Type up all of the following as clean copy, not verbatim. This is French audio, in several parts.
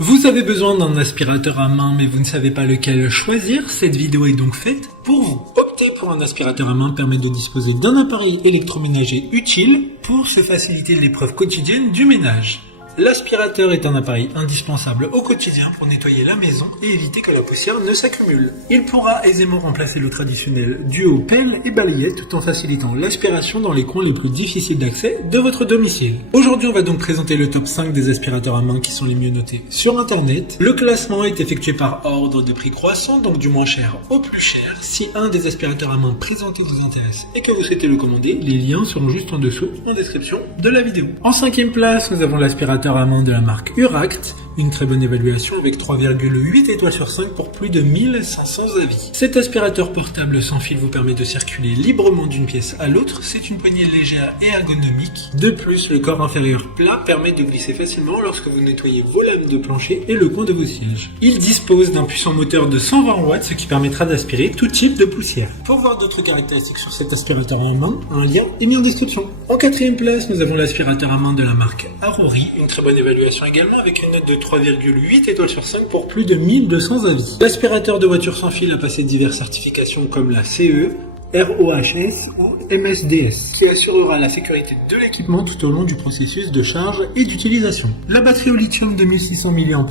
Vous avez besoin d'un aspirateur à main mais vous ne savez pas lequel choisir, cette vidéo est donc faite pour vous. Opter pour un aspirateur à main permet de disposer d'un appareil électroménager utile pour se faciliter l'épreuve quotidienne du ménage. L'aspirateur est un appareil indispensable au quotidien pour nettoyer la maison et éviter que la poussière ne s'accumule. Il pourra aisément remplacer le traditionnel duo pelle et balayette tout en facilitant l'aspiration dans les coins les plus difficiles d'accès de votre domicile. Aujourd'hui, on va donc présenter le top 5 des aspirateurs à main qui sont les mieux notés sur internet. Le classement est effectué par ordre de prix croissant, donc du moins cher au plus cher. Si un des aspirateurs à main présentés vous intéresse et que vous souhaitez le commander, les liens seront juste en dessous en description de la vidéo. En 5e place, nous avons l'aspirateur à main de la marque Uract, une très bonne évaluation avec 3,8 étoiles sur 5 pour plus de 1500 avis. Cet aspirateur portable sans fil vous permet de circuler librement d'une pièce à l'autre, c'est une poignée légère et ergonomique. De plus, le corps inférieur plat permet de glisser facilement lorsque vous nettoyez vos lames de plancher et le coin de vos sièges. Il dispose d'un puissant moteur de 120 watts, ce qui permettra d'aspirer tout type de poussière. Pour voir d'autres caractéristiques sur cet aspirateur à main, un lien est mis en description. En 4e place, nous avons l'aspirateur à main de la marque Arori, une très bonne évaluation également avec une note de 3,8 étoiles sur 5 pour plus de 1200 avis. L'aspirateur de voiture sans fil a passé diverses certifications comme la CE, ROHS ou MSDS, qui assurera la sécurité de l'équipement tout au long du processus de charge et d'utilisation. La batterie au lithium de 1600 mAh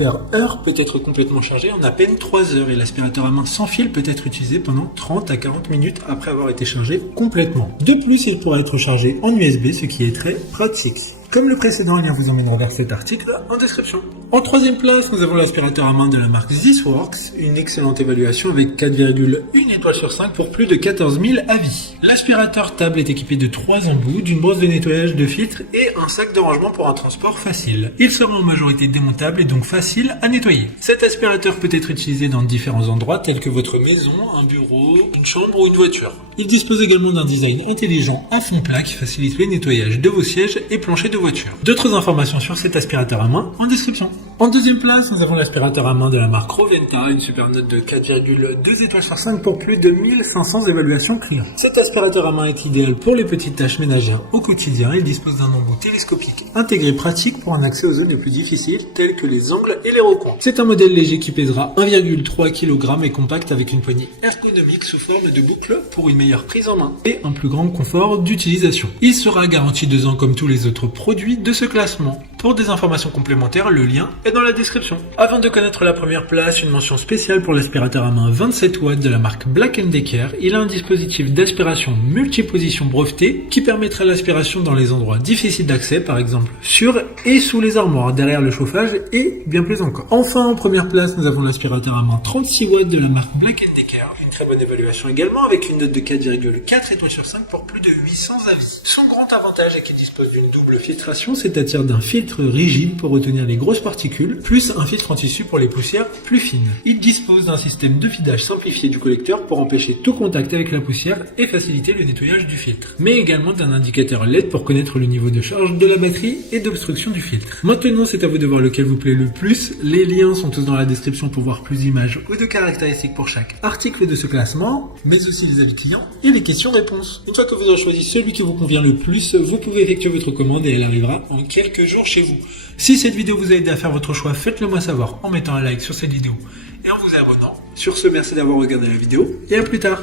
peut être complètement chargée en à peine 3 heures et l'aspirateur à main sans fil peut être utilisé pendant 30 à 40 minutes après avoir été chargé complètement. De plus, il pourra être chargé en USB, ce qui est très pratique. Comme le précédent, le lien vous emmènera vers cet article en description. En 3e place, nous avons l'aspirateur à main de la marque ThisWorks, une excellente évaluation avec 4,1 étoiles sur 5 pour plus de 14 000 avis. L'aspirateur table est équipé de 3 embouts, d'une brosse de nettoyage de filtres et un sac de rangement pour un transport facile. Il sera en majorité démontable et donc facile à nettoyer. Cet aspirateur peut être utilisé dans différents endroits tels que votre maison, un bureau, une chambre ou une voiture. Il dispose également d'un design intelligent à fond plat qui facilite le nettoyage de vos sièges et planchers de voiture. D'autres informations sur cet aspirateur à main en description. En 2e place, nous avons l'aspirateur à main de la marque Roventa, une super note de 4,2 étoiles sur 5 pour plus de 1500 évaluations clients. Cet aspirateur à main est idéal pour les petites tâches ménagères au quotidien. Il dispose d'un embout télescopique intégré pratique pour un accès aux zones les plus difficiles telles que les angles et les recoins. C'est un modèle léger qui pèsera 1,3 kg et compact avec une poignée ergonomique sous forme de boucle pour une meilleure prise en main et un plus grand confort d'utilisation. Il sera garanti 2 ans comme tous les autres produits de ce classement. Pour des informations complémentaires, le lien est dans la description. Avant de connaître la première place, une mention spéciale pour l'aspirateur à main 27 watts de la marque Black & Decker. Il a un dispositif d'aspiration multiposition breveté qui permettra l'aspiration dans les endroits difficiles d'accès, par exemple sur et sous les armoires, derrière le chauffage et bien plus encore. Enfin, en première place, nous avons l'aspirateur à main 36 watts de la marque Black & Decker. Une très bonne évaluation également avec une note de 4,4 étoiles sur 5 pour plus de 800 avis. Son grand avantage est qu'il dispose d'une double filtration, c'est-à-dire d'un filtre rigide pour retenir les grosses particules, plus un filtre en tissu pour les poussières plus fines. Il dispose d'un système de vidage simplifié du collecteur pour empêcher tout contact avec la poussière et faciliter le nettoyage du filtre, mais également d'un indicateur LED pour connaître le niveau de charge de la batterie et d'obstruction du filtre. Maintenant, c'est à vous de voir lequel vous plaît le plus. Les liens sont tous dans la description pour voir plus d'images ou de caractéristiques pour chaque article de ce classement, mais aussi les avis clients et les questions-réponses. Une fois que vous aurez choisi celui qui vous convient le plus, vous pouvez effectuer votre commande et elle arrivera en quelques jours chez vous. Si cette vidéo vous a aidé à faire votre choix, faites-le moi savoir en mettant un like sur cette vidéo et en vous abonnant. Sur ce, merci d'avoir regardé la vidéo et à plus tard.